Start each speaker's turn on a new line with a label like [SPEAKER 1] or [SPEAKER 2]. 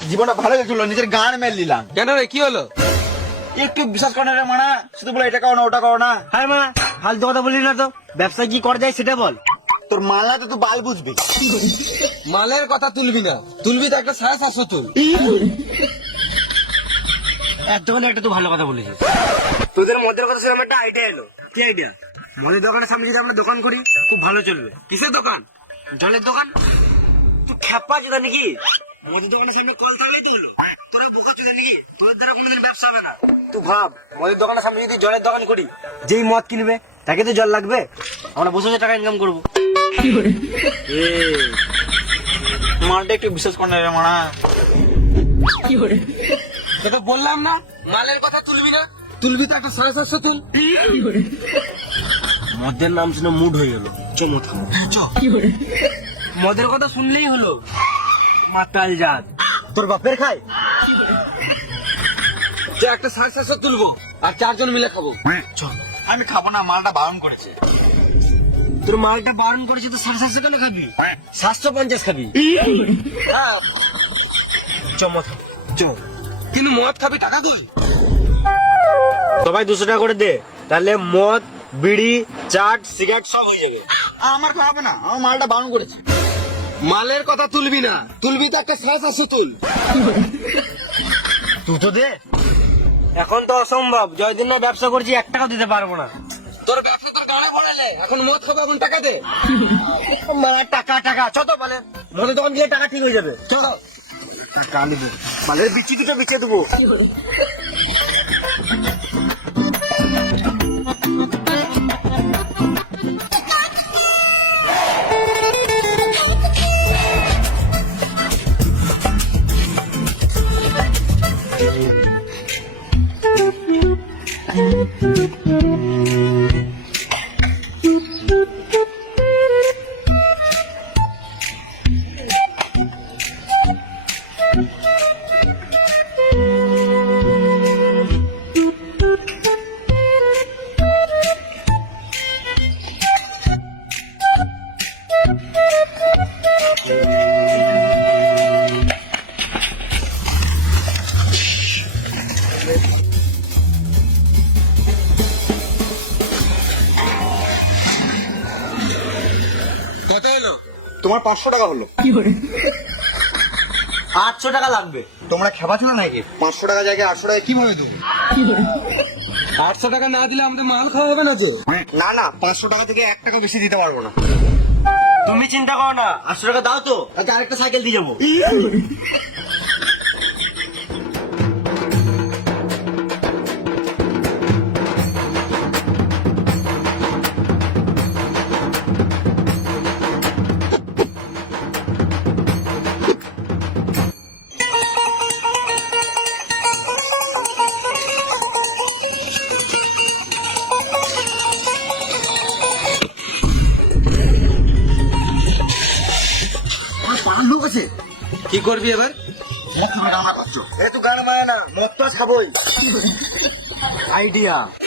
[SPEAKER 1] জীবনটা ভালো চললো, নিজের গান মেল নিলাম।
[SPEAKER 2] কেন রে, কি হলো?
[SPEAKER 1] একটু বিশ্বাস করে না রে মানা, শুধু বলে এটা করো না ওটা করো না।
[SPEAKER 3] হ্যাঁ মা, ফালতু কথা বলি না তো, ব্যবসা কি করা যায় সেটা বল।
[SPEAKER 1] তোর মালনা তো তুই বাল বুঝবি।
[SPEAKER 2] মালের কথা তুলবি না, তুলবি তো একটা 750 তুল।
[SPEAKER 3] এতক্ষণ একটা তো ভালো কথা বলেছিস। তোদের মদের কথা শুনে আমার একটা আইডিয়া এলো। কি আইডিয়া? মদের দোকানের সামনে যদি আমরা দোকান করি খুব ভালো চলবে। কিসের দোকান? জলের দোকান। তুই খ্যাপা চোদা নাকি? মদের দোকানের সামনে কল ধরলেই তো হলো। তোরা বোকা চোদা নাকি? তোদের দ্বারা কোনোদিন ব্যবসা হবে না। তুই ভাব, মদের দোকানের সামনে যদি জলের দোকান করি, যেই মদ কিনবে তাকে তো জল লাগবে, আমরা বসে বসে টাকা ইনকাম করবো।
[SPEAKER 1] মালটা একটু বিশ্বাস করে না রে মানা।
[SPEAKER 2] তোকে বললাম না মালের কথা তুলবি না, তুলবি তো একটা 750 তুল।
[SPEAKER 3] মদের নাম শুনে মুড হয়ে গেল। চমৎ খাবো। মদের কথা শুনলেই হলো মাতাল জাত। তোর বাপের খায়।
[SPEAKER 2] যে একটা 750 তুলবো আর 4 জন মিলে খাবো।
[SPEAKER 3] চল।
[SPEAKER 1] আমি খাবো না, মালটা বারণ করেছে।
[SPEAKER 3] তোর মালটা বারণ করেছে তো 750 কেন খাবি? 750 খাবি। চমৎ খাবো। চল।
[SPEAKER 2] কিন্তু মদ খাবি টাকা কই?
[SPEAKER 3] সবাই 200 টাকা করে দে, তাহলে মদ, বিড়ি, চাট, সিগারেট সব হয়ে যাবে।
[SPEAKER 1] আমার খাবে না, আমার মালটা বারণ করেছে।
[SPEAKER 2] মালের কথা তুলবি না, তুলবি তো একটা 750 তুল।
[SPEAKER 3] তুই তো দে। এখন তো অসম্ভব, জয়দিন না ব্যবসা করছি 1 টাকাও দিতে পারবো না।
[SPEAKER 2] তোর ব্যবসা তোর গাড়ে ভরালে, এখন মদ খাবো, এখন টাকা দে।
[SPEAKER 3] টাকা টাকা চ তো, বলে মদের দোকান দিলে টাকা ঠিক হয়ে যাবে। চল টাকা নিবো, মালের বিচি দুটো বিচে দেবো।
[SPEAKER 2] কত এলো?
[SPEAKER 1] তোমার 500 টাকা হলো।
[SPEAKER 3] 800 টাকা লাগবে।
[SPEAKER 1] তোমরা খেপা ছিল নাকি? 500 টাকা জায়গায় 800 টাকা কিভাবে দেবো?
[SPEAKER 2] 800 টাকা না দিলে আমাদের মাল খাওয়া হবে না তো?
[SPEAKER 1] না না, 500 টাকা থেকে 1 টাকা বেশি দিতে পারবো না।
[SPEAKER 3] তুমি চিন্তা করো না, 800 টাকা দাও তো, তাকে আরেকটা সাইকেল দিয়ে যাবো।
[SPEAKER 1] পাড়ার লোক আছে।
[SPEAKER 2] কি করবি এবার?
[SPEAKER 1] এ তুই গান মানে না, মদ তো খাবোই।
[SPEAKER 3] আইডিয়া।